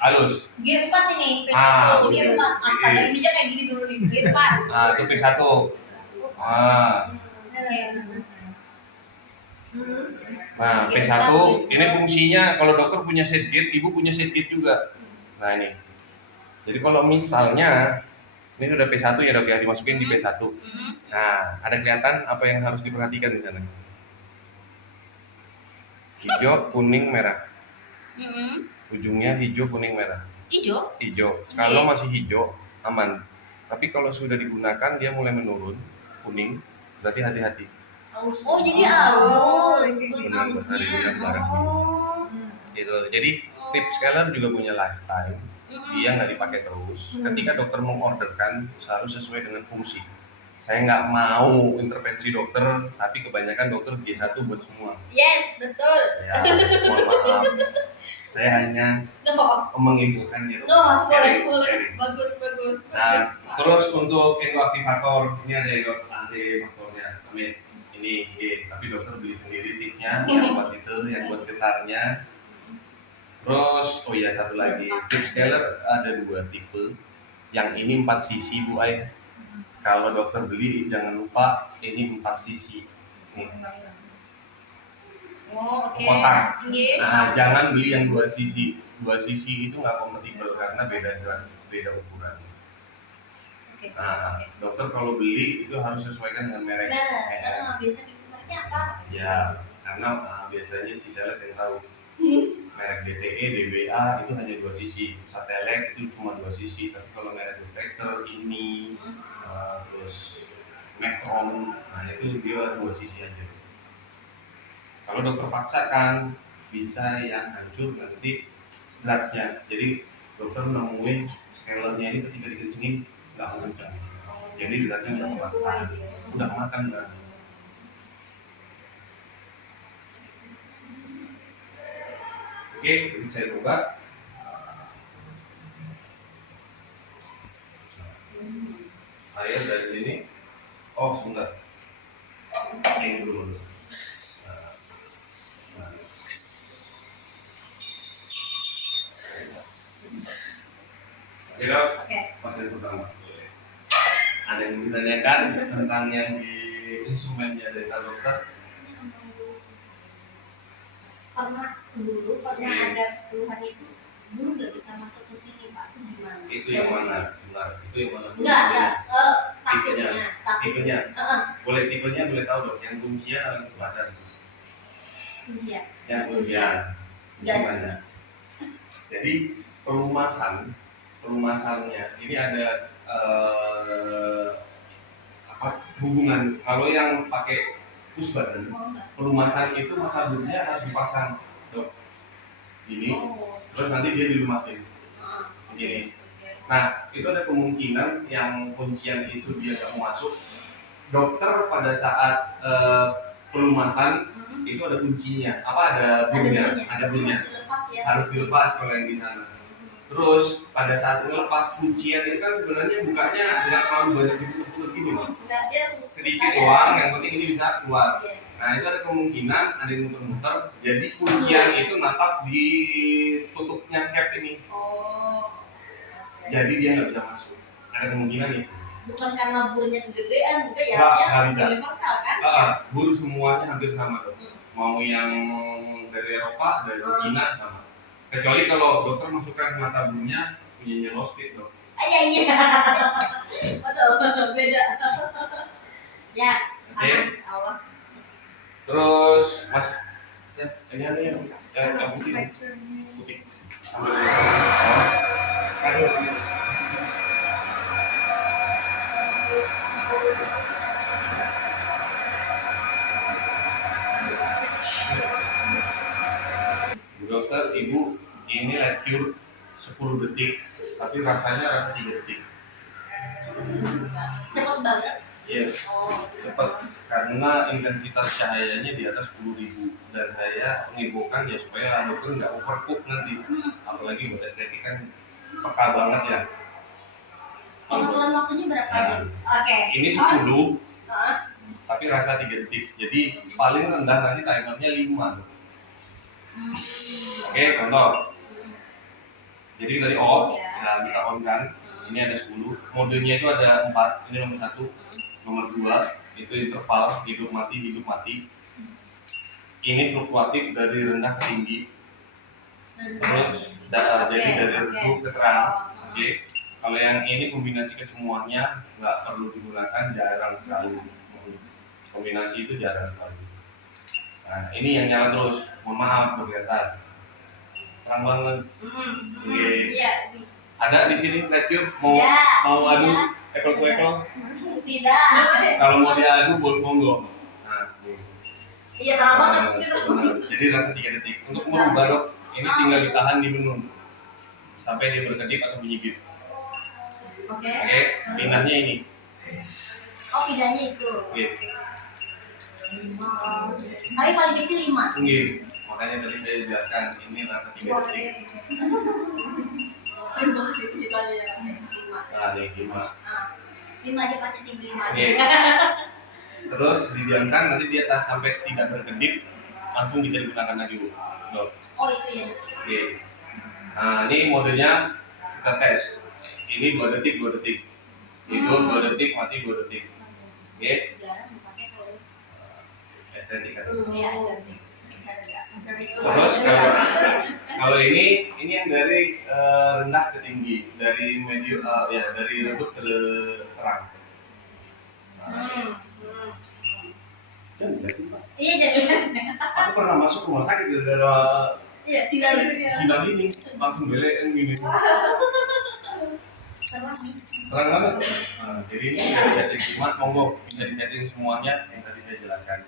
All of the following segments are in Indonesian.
Halus. G4 ini, P1, G4. Astaga, ini aja kayak gini dulu nih, G4. Nah, itu P1. Nah, P1 ini fungsinya kalau dokter punya set gate, ibu punya set gate juga. Nah, ini. Jadi kalau misalnya ini udah P1 ya dok ya, dimasukin di P1. Nah, ada kelihatan apa yang harus diperhatikan di sana? Hijau, kuning, merah. Ujungnya hijau, kuning, merah. Hijau? Hijau. Kalau masih hijau, aman. Tapi kalau sudah digunakan, dia mulai menurun, kuning, berarti hati-hati. Oh, jadi halus. Gitu. Jadi tip scaler juga punya lifetime. Dia nggak dipakai terus. Ketika dokter mengorderkan, selalu sesuai dengan fungsi. Saya nggak mau intervensi dokter, tapi kebanyakan dokter G1 buat semua. Yes, betul. Ya, mohon maaf. Saya hanya menginfokan gitu. Boleh. Bagus. Nah, terus untuk endoaktivator, ini ada endoaktivatornya. Ini, tapi dokter beli sendiri tipnya, yang buat itu, yang buat getarnya. Terus, oh iya satu lagi, tip scaler ada 2 tipe. Yang ini 4 cc Bu Ai. Kalau dokter beli jangan lupa ini 4 cc. Nih. Oh, oke. Kotak. Nah, jangan beli yang 2 cc. 2 cc itu nggak kompatibel karena beda ukuran. Nah, dokter kalau beli itu harus sesuaikan dengan merek. Biasanya mereknya apa? Ya, karena biasanya si sales yang tahu. Merek DTE, DBA itu hanya 2 cc, Satelek itu cuma 2 cc. Tapi kalau merek Vector ini, terus Macron, nah itu dia 2 cc aja. Kalau dokter paksakan bisa yang hancur nanti beratnya. Jadi dokter nemuin scalernya ini ketika dikencingin nggak kencang. Jadi beratnya udah makan kan. Oke, jadi saya buka. Air dari sini. Oh, sebentar. Ini dulu. Oke dok, pasien pertama. Ada yang menanyakan tentang yang di instrumennya data dokter? Pernah ada keluhan itu dulu nggak bisa masuk ke sini Pak, itu gimana? Itu yang mana? Benar, itu yang mana? Enggak, tipenya. Boleh tipenya boleh tahu dok, yang kuncian atau yang badan? Kuncian. Yang kuncian. Gimana? Jadi pelumasannya ini ada hubungan. Kalau yang pakai push button, pelumasan itu makabelnya harus dipasang dok. Ini, terus nanti dia dilumasin. Begini. Nah, itu ada kemungkinan yang kuncian itu dia nggak mau masuk. Dokter pada saat pelumasan itu ada kuncinya. Ada bunyinya. Harus dilepas kalau yang di sana. Terus pada saat melepas kuncian itu kan sebenarnya bukanya tidak terlalu banyak diputar-putar gini, sedikit doang. Yang penting ini bisa keluar. Nah itu ada kemungkinan ada yang muter-muter. Jadi kuncian itu natap di tutupnya cap ini. Jadi dia nggak bisa masuk. Ada kemungkinan itu. Bukan karena burnya kegedean, bukan ya? Nggak bisa. Universal kan? Bur semuanya hampir sama dok. Mau yang dari Eropa, dari Cina sama. Kecuali kalau dokter masukkan mata burnya punyanya Lostit dok. Iya. Betul, beda. Ya, aman, Allah. Terus mas, ini ada yang putih. Dokter, ibu ini lecture 10 detik, tapi rasanya rasa 3 detik. Cepat banget. Iya, cepat karena intensitas cahayanya di atas 10.000 dan saya mengimbaukan ya supaya dokter nggak overcook nanti, apalagi buat estetik kan peka banget ya. Pengaturan waktunya berapa jam? Oke. Ini 10, tapi rasa 3 detik, jadi paling rendah nanti timernya 5. Oke, contoh. Jadi dari off, Ya. ya kita on kan. Ini ada 10. Modenya itu ada 4. Ini nomor 1, nomor 2 itu interval hidup mati hidup mati. Ini fluktuatif dari rendah ke tinggi. Terus jadi dari redup ke terang. Oke. Kalau yang ini kombinasi ke semuanya nggak perlu digunakan, jarang sekali. Kombinasi itu jarang sekali. Nah, ini yang nyala terus. Mohon maaf kelihatan. Terang banget. Oke. Iya. Ada di sini lecture mau adu apple to apple? Tidak. Kalau mau diadu boleh monggo. Nah, Iya, tahu banget gitu. benar. Jadi rasa 3 detik. Untuk merubah dok, ini tinggal ditahan di menu sampai dia berkedip atau bunyi bip. Oke. Pindahnya ini. Oh, pindahnya itu. Oke. Tapi paling kecil 5. Oke. Makanya tadi saya jelaskan ini rasa 3 detik. Nah, ini 5. 5 aja pasti tinggi 5. Oke. Terus didiamkan, nanti dia sampai tidak berkedip, langsung bisa digunakan lagi bu. Dok. Oh itu ya. Oke. Nah ini modenya kita tes. Ini 2 detik, 2 detik. Hidup 2 detik, mati 2 detik. Oke. Jarang dipakai kalau. Estetika. Iya, estetik. Terus kalau ini yang dari rendah ke tinggi, dari medium ya dari redup ke terang. Iya jadi. Aku pernah masuk rumah sakit gara-gara Iya sinar ini langsung belein gini. Terang banget. Nah, jadi ini bisa disetting semua, monggo bisa disetting semuanya yang tadi saya jelaskan.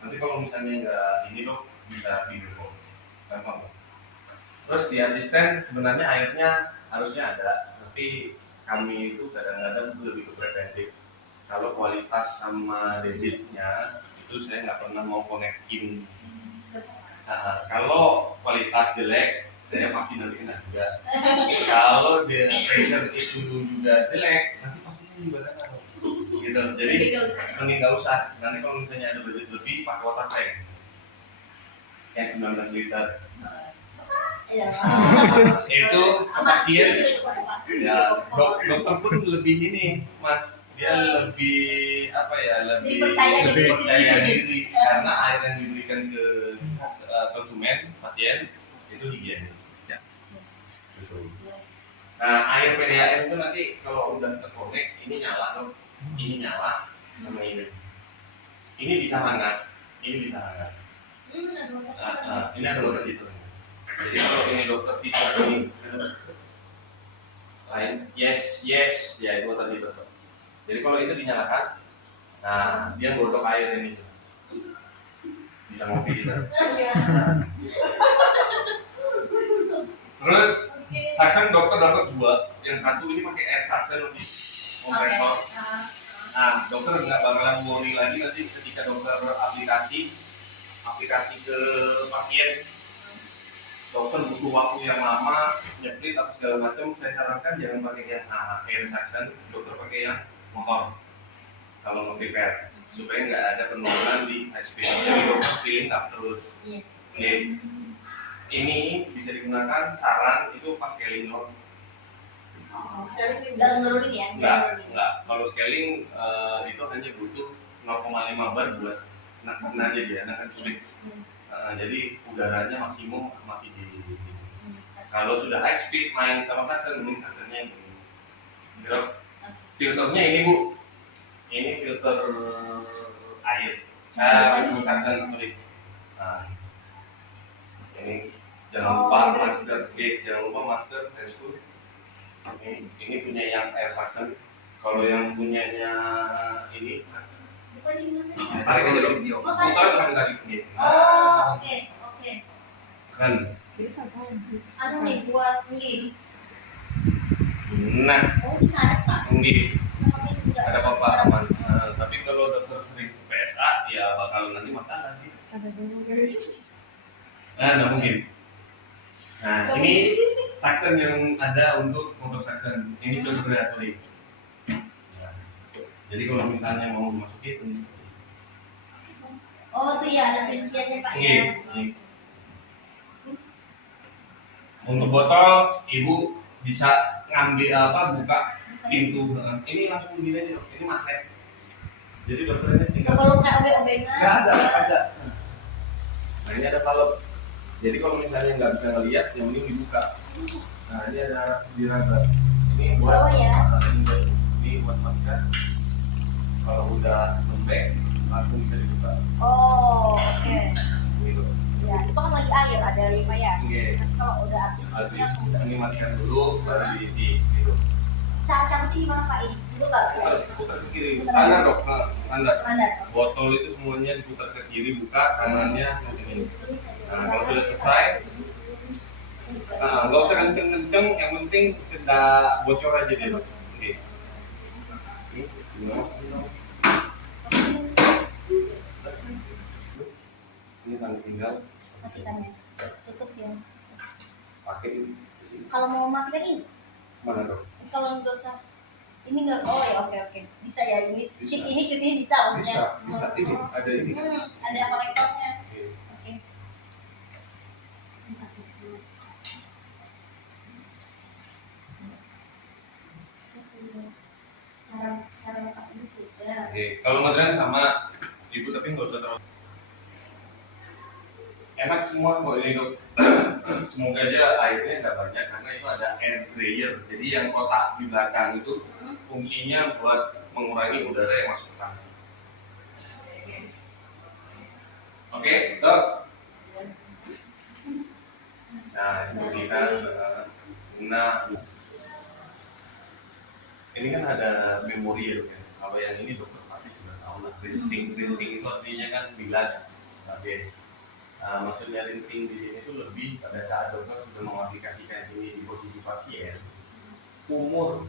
Nanti kalau misalnya nggak ini dok bisa video call, gampang. Terus di asisten sebenarnya airnya harusnya ada, tapi kami itu kadang-kadang lebih ke preventif. Kalau kualitas sama debitnya itu saya nggak pernah mau konekin. Nah, kalau kualitas jelek saya pasti nanti kena juga. Kalau dia pressure itu juga jelek nanti pasti saya juga kena. Gitu. Jadi mending nggak usah. Nanti kalau misalnya ada budget lebih pakai water tank yang 19 liter. Itu pasien ya dokter pun lebih ini mas, dia lebih apa ya, lebih percaya diri karena air yang diberikan ke konsumen pasien itu higienis ya. Gitu. Nah air PDAM itu nanti kalau udah terkonek ini nyala dong, ini nyala sama ini bisa hangat, ini bisa hangat. Ini ada water heater. Jadi kalau ini dokter tidak ini lain, yes, ya itu water heater. Jadi kalau itu dinyalakan, nah dia godok air ini, bisa ngopi kita. Terus suction dokter dapat 2, yang satu ini pakai air suction lebih kompresor. Nah dokter nggak bakalan warning lagi nanti ketika dokter aplikasi ke pasien. Dokter butuh waktu yang lama, nyeplit atau segala macam, saya sarankan jangan pakai yang air suction, dokter pakai yang motor kalau mau prepare supaya nggak ada penurunan di HP. Jadi dokter feeling up terus. Oke. Ini bisa digunakan saran itu pas scaling doang. Nggak menurunin ya? Nggak. Kalau scaling itu hanya butuh 0,5 bar buat naikkan aja dia, naikkan switch. Jadi udaranya maksimum masih di kalau sudah high speed main sama suction, mending suctionnya yang ini. Filternya ini bu, ini filter air. Saya suction tulis. Nah, ini jangan lupa masker, handscoon. Ini punya yang air suction. Kalau yang punyanya ini tarik aja dong video. Bukan sampai tadi begini. Oh, oke. Kan. Anu nih buat ini. Nah, Oh, ini ada Pak. ini ada apa-apa aman. Tapi kalau dokter sering PSA ya bakal nanti masalah sih. Nggak mungkin. Nah, ini suction yang ada untuk motor suction. Ini filternya sorry. Jadi kalau misalnya mau dimasukin, Oh tuh ya ada rinciannya Pak ya. Untuk botol ibu bisa ngambil buka pintu. Ini langsung gini aja, ini magnet. Jadi dokternya tinggal. Kalau kayak obeng-obengan. Nggak ada. Nah ini ada balok. Jadi kalau misalnya nggak bisa ngelihat, yang mending dibuka. Nah ini ada diraga. Ini buat ini buat makan. Kalau udah lembek, langsung bisa dibuka. Oh, oke. Gitu. Ya, itu kan lagi air, ada 5 ya. Oke. Nanti kalau udah habis, Ini matikan dulu, baru di gitu. cara cabutnya gimana Pak ini? Itu nggak? Putar ke kiri. Standar dok, standar. Standar. Botol itu semuanya diputar ke kiri, buka kanannya ini. Nah kalau sudah selesai, nggak usah kenceng-kenceng, yang penting tidak bocor aja dia dok. Oke. Ini tinggal Matikannya. Tutup ya. pakai ini. Kalau mau matikan ini, Mana dok? kalau nggak usah, ini nggak. Oh ya, oke. Bisa ya ini. Bisa. Ini ke sini bisa maksudnya. Bisa. Ini ada ini. Ada konektornya. Oke. Oke. Cara lepas ini sudah. Oke. Kalau ngedrain sama ibu tapi nggak usah terlalu enak semua kok ini dok. Semoga aja airnya nggak banyak karena itu ada air dryer. Jadi yang kotak di belakang itu fungsinya buat mengurangi udara yang masuk ke tangan. Oke, dok. Nah, itu kita. Nah, ini kan ada memorial ya. Kalau yang ini dokter pasti sudah tahu lah. Rinsing itu artinya kan bilas. Oke. Maksudnya rinsing di sini itu lebih pada saat dokter sudah mengaplikasikan ini di posisi pasien. Umur.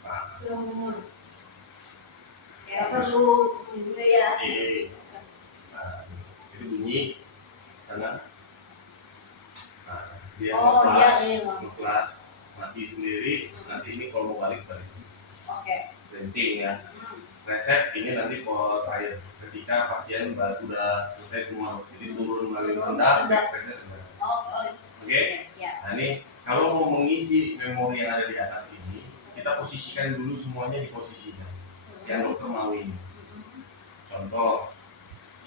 Nah, Umur. Ya perlu juga ya. Nah, itu bunyi sana. Nah, dia ngekelas, mati sendiri. Nanti ini kalau mau balik. Oke. Rinsing ya. Reset ini nanti pola terakhir ketika pasien udah selesai semua, jadi turun melalui rendah, reset rendah. Oke. Nah ini kalau mau mengisi memori yang ada di atas ini, kita posisikan dulu semuanya di posisinya yang dokter mau ini. Contoh,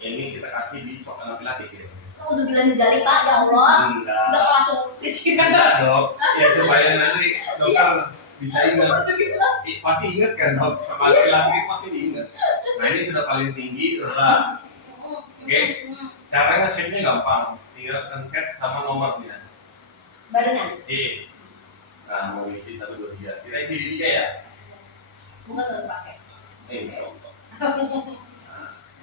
ini kita kasih di sok laki-laki ya. Oh, udah bilang jari Pak, ya Allah. Enggak langsung disini. Enggak dok, ya supaya nanti dokter bisa ingat. Pasti ingat kan dok, sama laki-laki pasti diingat. Nah ini sudah paling tinggi, rendah. Oke, cara nge-shape-nya gampang, tinggal set sama nomornya. Barengan? Iya. Nah mau isi 1, 2, 3, kita isi di 3 ya? Bukan untuk pakai. Ini contoh.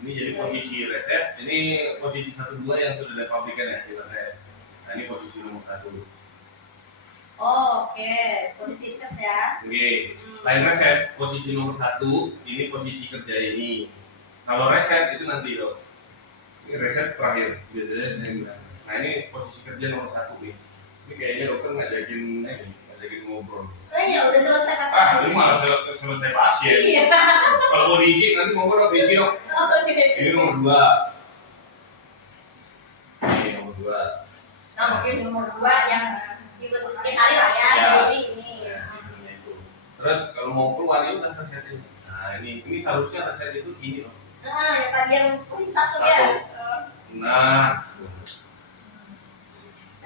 Ini jadi posisi reset, ini posisi 1, 2 yang sudah dipabrikan ya, kita tes. Nah ini posisi nomor 1. Oh, oke, posisi reset ya. Oke, lain reset, posisi nomor 1, ini posisi kerja ini. Kalau reset itu nanti dok. Ini reset terakhir, biasanya saya bilang. Nah ini posisi kerja nomor 1 nih. Ini kayaknya dokter ngajakin ngobrol. Oh iya, udah selesai pasien. Ini malah selesai pasien. Iya. Kalau mau diisi nanti mau dok diisi dok. Oke. Ini nomor 2. Ini nomor 2. Nah mungkin nomor 2 yang dibuat setiap hari lah ya. Jadi ini. Terus kalau mau keluar ini udah resetin. Nah ini seharusnya reset itu ini loh. Nah yang tadi yang posisi 1 ya. Nah.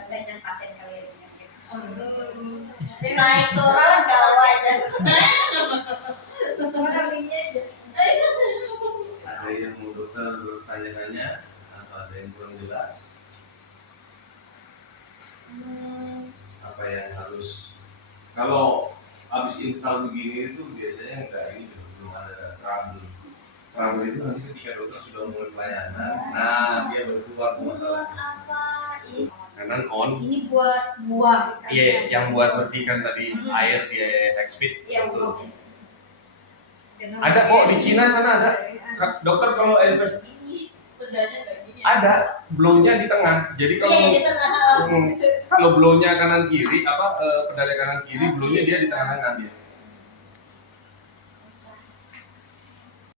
Banyak pasien kali ini. Naik turun gawat aja. Ada yang mau dokter tanya-tanya atau ada yang kurang jelas? Apa yang harus kalau habis install begini itu biasanya enggak ini belum ada trouble. Trouble itu nanti ketika dokter sudah mulai pelayanan, nah dia baru keluar masalah. Kanan on. Ini buat buang. Iya, yang buat bersihkan tadi air di hexfit. Iya, buang. Ada kok di Cina sana ada. Dokter kalau LPS ada blow-nya di tengah. Jadi kalau di tengah. kalau blow-nya kanan kiri pedalnya kanan kiri, blow-nya dia di tengah-tengah dia.